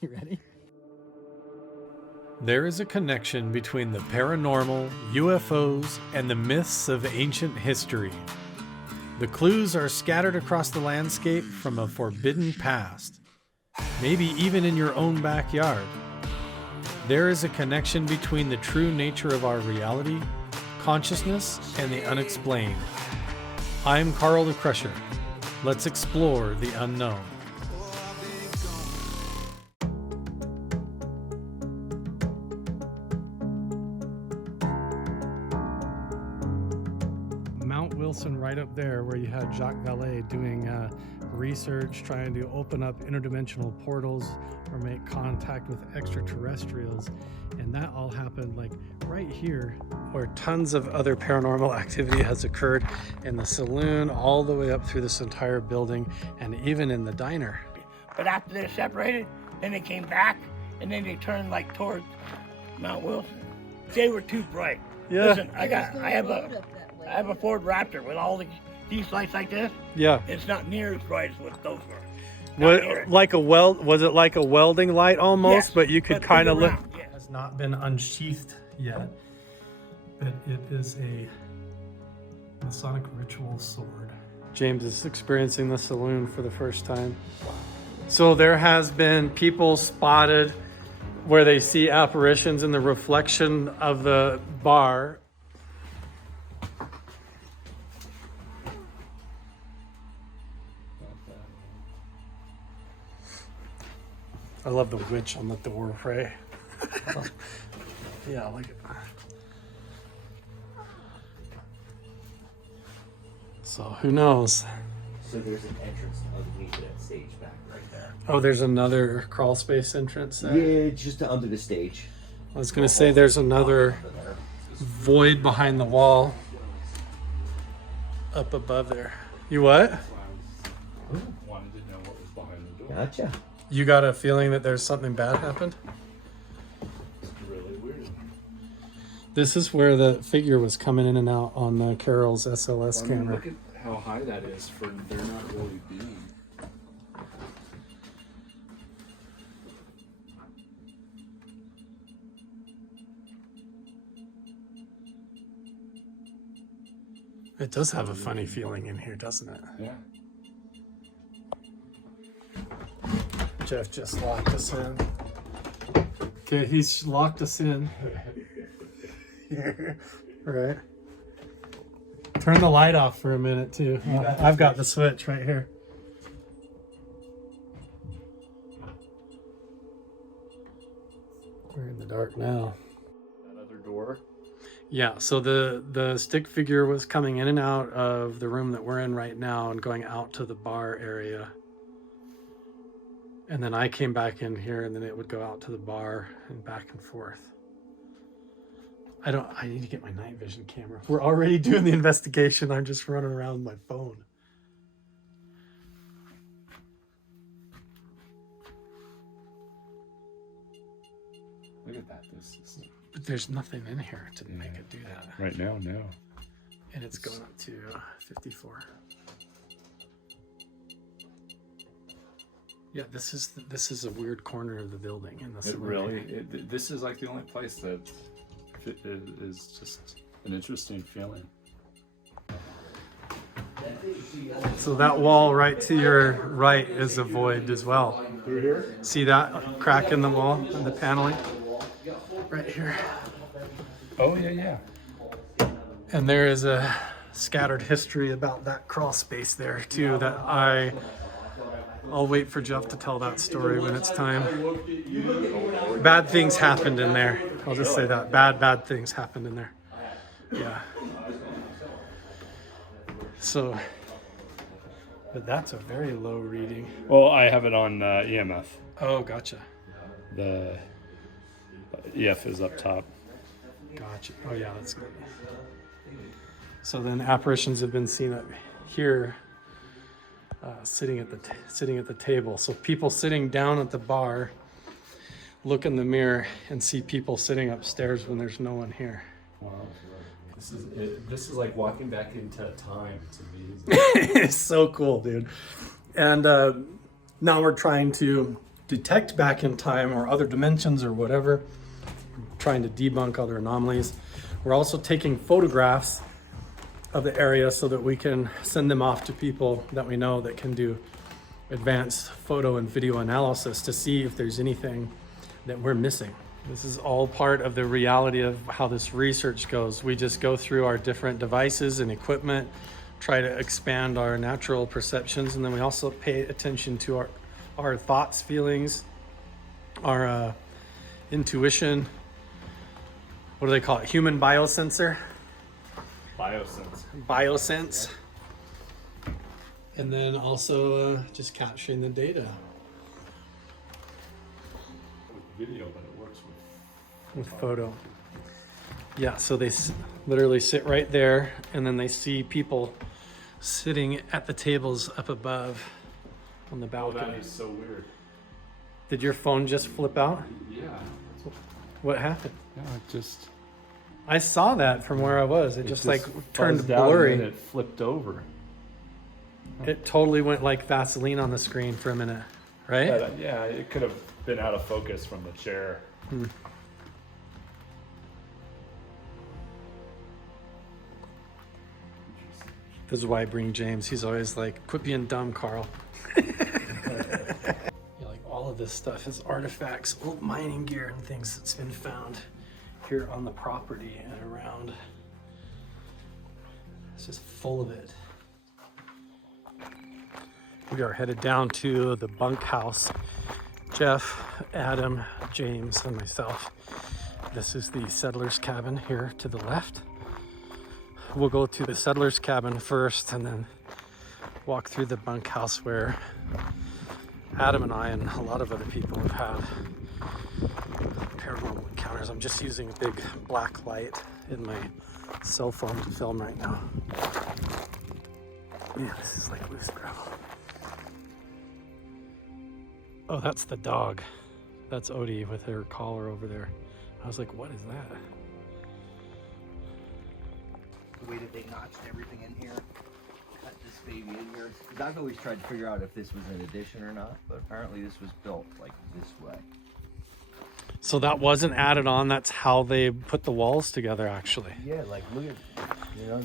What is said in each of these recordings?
You ready? There is a connection between the paranormal, UFOs, and the myths of ancient history. The clues are scattered across the landscape from a forbidden past, maybe even in your own backyard. There is a connection between the true nature of our reality, consciousness, and the unexplained. I'm Carl the Crusher. Let's explore the unknown. Mount Wilson right up there where you had Jacques Vallée doing research, trying to open up interdimensional portals or make contact with extraterrestrials. And that all happened like right here where tons of other paranormal activity has occurred in the saloon all the way up through this entire building and even in the diner. But after they separated, then they came back and then they turned like towards Mount Wilson. They were too bright. Yeah. Listen, I have a Ford Raptor with all these lights like this. Yeah. It's not near as bright as what those were. Was it like a welding light almost, Yes, but you could kind of look. Yeah. It has not been unsheathed yet, but it is a Masonic ritual sword. James is experiencing the saloon for the first time. So there has been people spotted where they see apparitions in the reflection of the bar. I love the witch on the door, right? Yeah, look at that. So who knows? So there's an entrance underneath that stage back right there. Oh, there's another crawl space entrance there? Yeah, just under the stage. I was gonna say there's another void behind the wall up above there. You what? Wanted to know what was behind the door. Gotcha. You got a feeling that there's something bad happened? It's really weird. This is where the figure was coming in and out on Carol's SLS camera. Look at how high that is for there not really being. It does have a funny feeling in here, doesn't it? Yeah. Jeff just locked us in. Okay, he's locked us in. Here, right. Turn the light off for a minute too. I've got the switch right here. We're in the dark now. That other door. Yeah, so the stick figure was coming in and out of the room that we're in right now and going out to the bar area. And then I came back in here and then it would go out to the bar and back and forth. I need to get my night vision camera. We're already doing the investigation. I'm just running around with my phone. Look at that. This is But there's nothing in here to make it do that. right now, no. And it's going up to 54. Yeah, this is a weird corner of the building in the It saloon. really. This is like the only place that is just an interesting feeling. So that wall right to your right is a void as well. Through here? See that crack in the wall and the paneling? Right here. Oh yeah. And there is a scattered history about that crawl space there too that I'll wait for Jeff to tell that story when it's time. Bad things happened in there. I'll just say that. Bad things happened in there. Yeah. So, but that's a very low reading. Well, I have it on EMF. Oh, gotcha. The EF is up top. Gotcha. Oh yeah, that's good. So then apparitions have been seen up here, sitting at the table. So people sitting down at the bar look in the mirror and see people sitting upstairs when there's no one here. Wow. This is like walking back into time to me. It's so cool, dude. And now we're trying to detect back in time or other dimensions or whatever, trying to debunk other anomalies. We're also taking photographs of the area so that we can send them off to people that we know that can do advanced photo and video analysis to see if there's anything that we're missing. This is all part of the reality of how this research goes. We just go through our different devices and equipment, try to expand our natural perceptions, and then we also pay attention to our thoughts, feelings, our intuition. What do they call it? Human biosensor? Biosense. And then also just capturing the data. Video, but it works with photo. Yeah, so they literally sit right there, and then they see people sitting at the tables up above on the balcony. Oh, that is so weird. Did your phone just flip out? Yeah. What happened? Yeah, it just... I saw that from where I was. It just like turned buzzed out blurry. and then it flipped over. It totally went like Vaseline on the screen for a minute, right? But, yeah, it could have been out of focus from the chair. This is why I bring James. He's always like, quit being dumb, Carl. Yeah, like all of this stuff is artifacts, old mining gear and things that's been found here on the property and around. It's just full of it. We are headed down to the bunkhouse. Jeff, Adam, James, and myself. This is the settler's cabin here to the left. We'll go to the settler's cabin first and then walk through the bunkhouse where Adam and I and a lot of other people have had paranormal encounters. I'm just using a big black light in my cell phone to film right now. Man, this is like loose gravel. Oh, that's the dog. That's Odie with her collar over there. I was like, what is that? The way that they notched everything in here, cut this baby in here. Because I've always tried to figure out if this was an addition or not, but apparently this was built like this way. So that wasn't added on, that's how they put the walls together actually. Yeah, like look at, you know,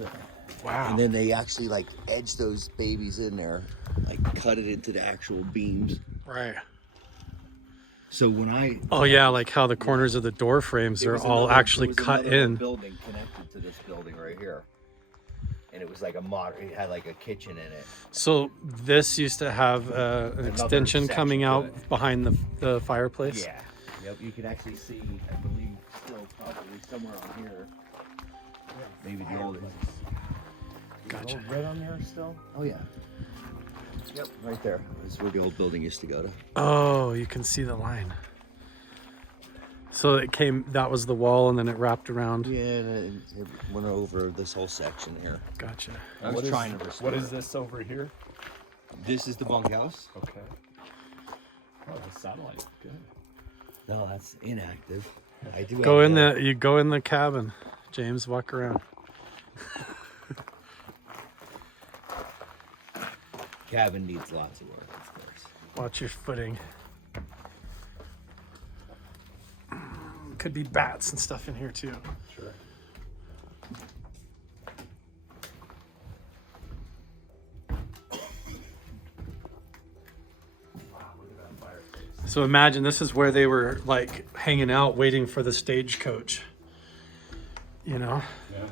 Wow. and then they actually like edged those babies in there, like cut it into the actual beams. Right. So when I Oh yeah, like how the corners of the door frames are all actually cut in. Building connected to this building right here, and it was like a modern. It had like a kitchen in it. So this used to have an extension section coming to out it. behind the fireplace. Yeah. Yep. You can actually see, I believe, still probably somewhere on here. Maybe the old. Gotcha. Old red on there still? Oh yeah. Yep, right there. That's where the old building used to go to. Oh, you can see the line. So it came, that was the wall and then it wrapped around. Yeah, and it went over this whole section here. Gotcha. I was trying to restore What is it. this over here? This is the bunkhouse. Okay. Oh, the satellite. Good. No, that's inactive. I do Go have in that. you go in the cabin. James, walk around. Cabin needs lots of work, of course. Watch your footing. Could be bats and stuff in here too. Sure. So imagine this is where they were like hanging out waiting for the stagecoach. You know? Yeah.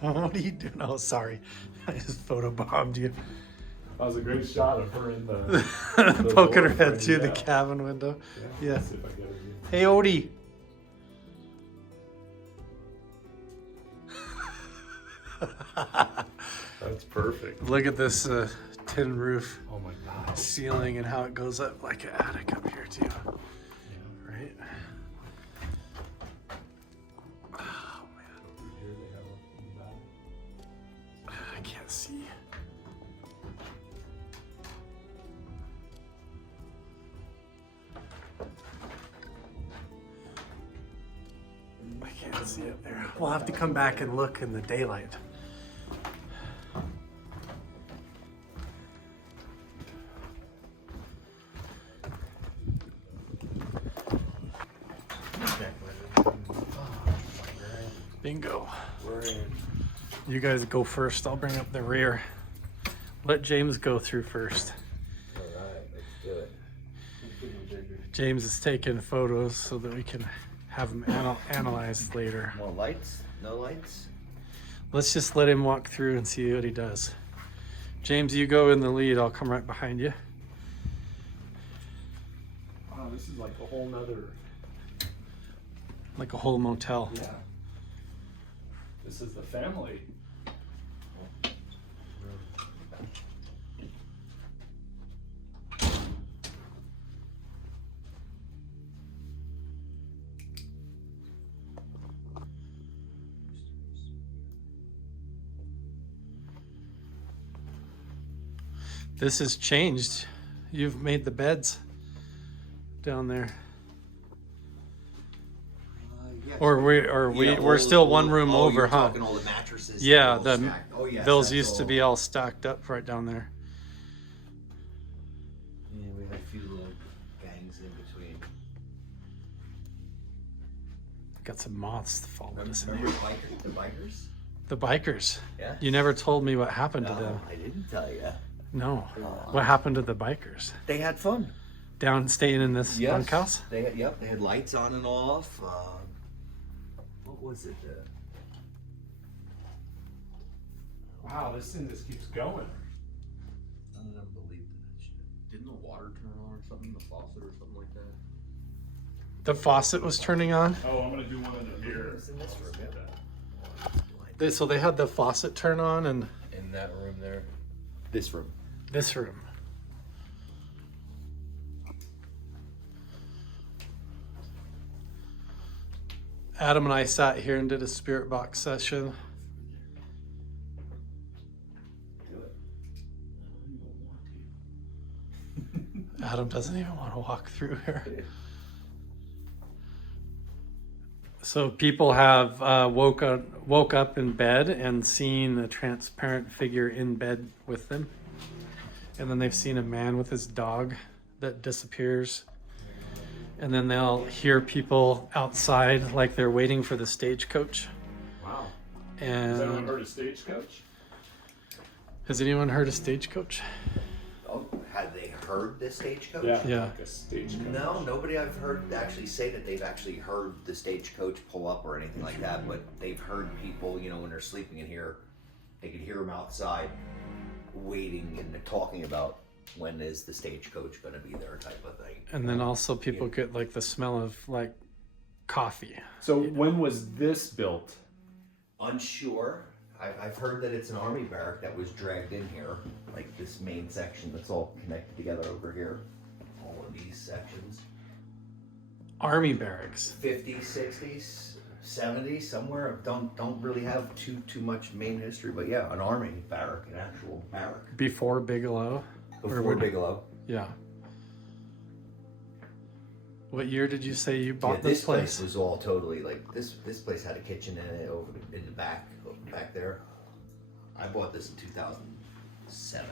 What are you doing? Oh, sorry. I just photobombed you. That was a great shot of her in the Poking her door head frame, through the yeah. cabin window. Yeah. Let's see if I get it again. Hey, Odie. That's perfect. Look at this tin roof Oh my god. ceiling and how it goes up like an attic up here too. Right? Oh man, Here they have a in the back. I can't see. I can't see it there. We'll have to come back and look in the daylight. Bingo. We're in. You guys go first. I'll bring up the rear. Let James go through first. All right, let's do it. James is taking photos so that we can have them analyzed later. More lights? No lights? Let's just let him walk through and see what he does. James, you go in the lead. I'll come right behind you. Wow, this is like a whole nother. Like a whole motel. Yeah. This is the family. This has changed. You've made the beds down there. Yes. Or we're still one room over, you're huh? Talking all the mattresses. Yeah, all the stacked. Oh, yes, those that's used to be all stacked up right down there. Yeah, we had a few little gangs in between. Got some moths following us in Remember here. the bikers? The bikers. Yeah. You never told me what happened to No, them. I didn't tell you. No. What happened to the bikers? They had fun. Down staying in this Yes. bunkhouse? They had, yep, they had lights on and off. What was it? Wow, this thing just keeps going. I don't ever believed in that shit. Didn't the water turn on or something, the faucet or something like that? The faucet was turning on. Oh, I'm gonna do one in the mirror. It's in this room, yeah. So they had the faucet turn on in In that room there. This room. this room. Adam and I sat here and did a spirit box session. Do it. Adam doesn't even want to walk through here. So people have woke up in bed and seen a transparent figure in bed with them. And then they've seen a man with his dog that disappears. And then they'll hear people outside like they're waiting for the stagecoach. Wow. Has anyone And heard of Stagecoach? has anyone heard of stagecoach? Oh, had they heard the stagecoach? Yeah. Like a stagecoach. No, nobody I've heard actually say that they've actually heard the stagecoach pull up or anything like that, but they've heard people, you know, when they're sleeping in here, they could hear them outside waiting and talking about when is the stagecoach going to be there type of thing. And then also people get like the smell of like coffee. So when was this built? Unsure. I've heard that it's an army barrack that was dragged in here, like this main section that's all connected together over here. All of these sections. Army barracks. 50s, 60s, 70s, somewhere. Don't really have too much main history, but yeah, an army barrack, an actual barrack. Before Bigelow. Before Bigelow. Yeah. What year did you say you bought Yeah, this place? was all totally like this place had a kitchen in it over in the back there. I bought this in 2007.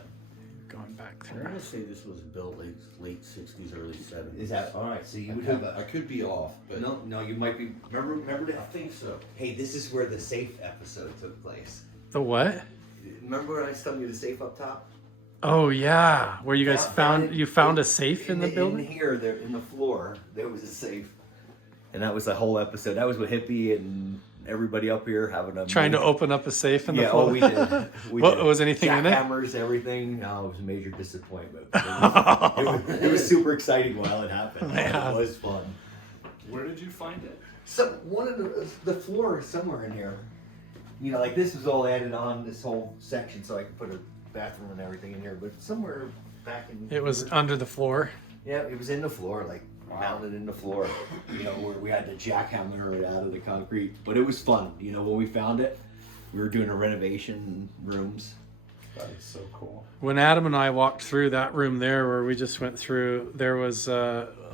Going back I through. want to say this was built late 60s, early 70s. Is that all right? So you I would could, have a I could be off, but no, you might be. Remember that? I think so. Hey, this is where the safe episode took place. The what? Remember when I was telling you the safe up top? Oh yeah, where you guys Yeah, found a safe in the building? In here, there in the floor, there was a safe, and that was the whole episode. That was with Hippie and everybody up here having a Trying to open up a safe in the Yeah, floor. oh, we did. We What did. was anything in it? Jackhammers, everything. No, it was a major disappointment. It was super exciting while it happened. Yeah. It was fun. Where did you find it? So one of the floor is somewhere in here. You know, like this was all added on this whole section, so I could put a bathroom and everything in here. But somewhere back in It was under the floor. yeah, it was in the floor, like mounted in the floor. You know, where we had to jackhammer it out of the concrete. But it was fun. You know, when we found it, we were doing a renovation rooms. That is so cool. When Adam and I walked through that room there where we just went through, there was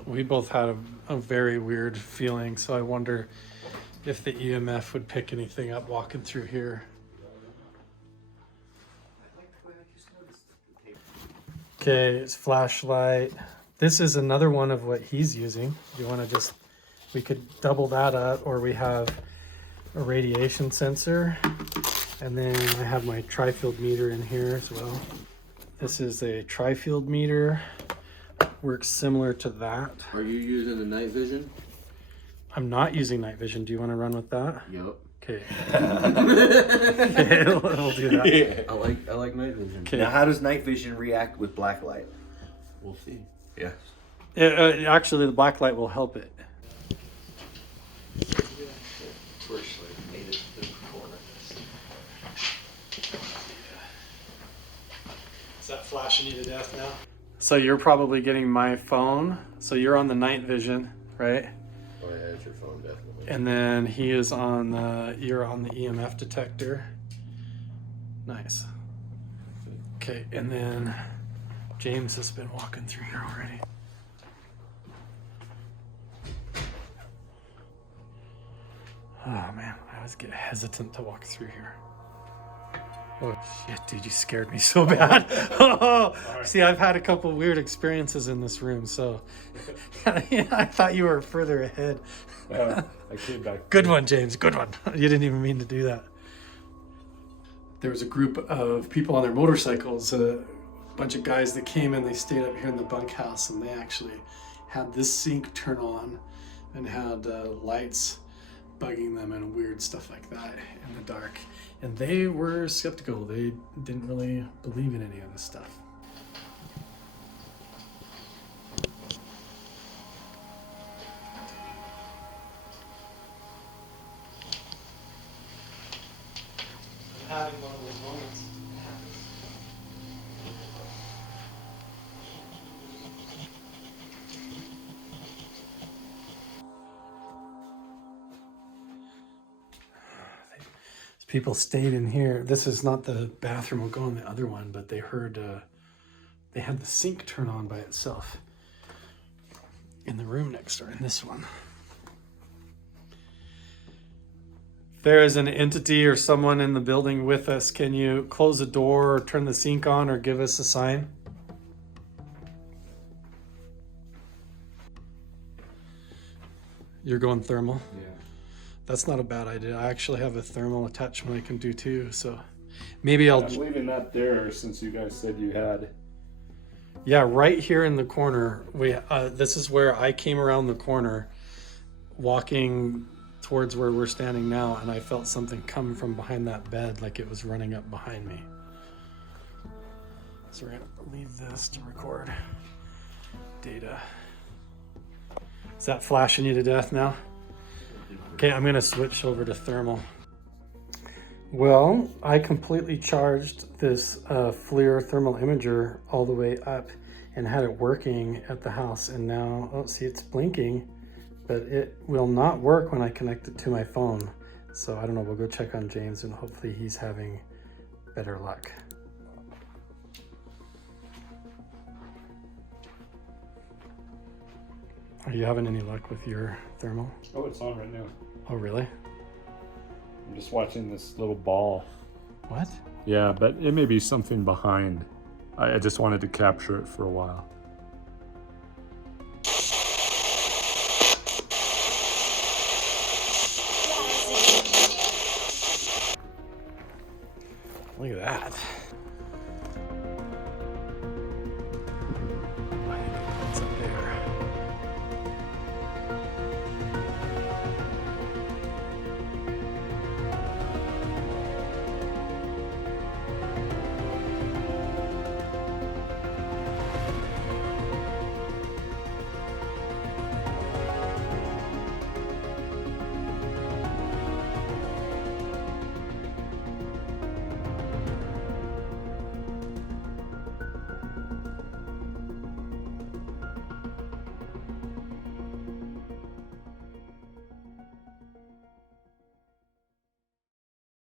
we both had a very weird feeling. So I wonder if the EMF would pick anything up walking through here. Okay, it's flashlight. This is another one of what he's using. You want to just, we could double that up, or we have a radiation sensor. And then I have my tri-field meter in here as well. This is a tri-field meter. Works similar to that. Are you using the night vision? I'm not using night vision. Do you want to run with that? Yep. Okay. Okay, we'll do that. I like night vision. Okay. Now, how does night vision react with black light? We'll see. Yeah. Actually, the black light will help it. Is that flashing you to death now? So you're probably getting my phone. So you're on the night vision, right? Oh yeah, it's your phone definitely. And then he is on you're on the EMF detector. Nice. Okay, and then James has been walking through here already. Oh man, I always get hesitant to walk through here. Oh shit, dude, you scared me so bad. Oh, see, I've had a couple weird experiences in this room, so I thought you were further ahead. I came back. Good one, James, good one. You didn't even mean to do that. There was a group of people on their motorcycles, a bunch of guys that came in, they stayed up here in the bunkhouse, and they actually had this sink turn on and had lights bugging them and weird stuff like that in the dark. And they were skeptical. They didn't really believe in any of this stuff. I'm having one of those moments. People stayed in here. This is not the bathroom. We'll go in the other one, but they heard, they had the sink turn on by itself in the room next door, in this one. If there is an entity or someone in the building with us, can you close the door or turn the sink on or give us a sign? You're going thermal? Yeah. That's not a bad idea. I actually have a thermal attachment I can do too, so maybe I'll... I'm leaving that there since you guys said you had. Yeah, right here in the corner. This is where I came around the corner, walking towards where we're standing now, and I felt something come from behind that bed, like it was running up behind me. So we're gonna leave this to record data. Is that flashing you to death now? Okay, I'm gonna switch over to thermal. Well, I completely charged this FLIR thermal imager all the way up and had it working at the house, and now, oh, see, it's blinking, but it will not work when I connect it to my phone. So I don't know, we'll go check on James and hopefully he's having better luck. Are you having any luck with your thermal? Oh, it's on right now. Oh, really? I'm just watching this little ball. What? Yeah, but it may be something behind. I just wanted to capture it for a while. Look at that.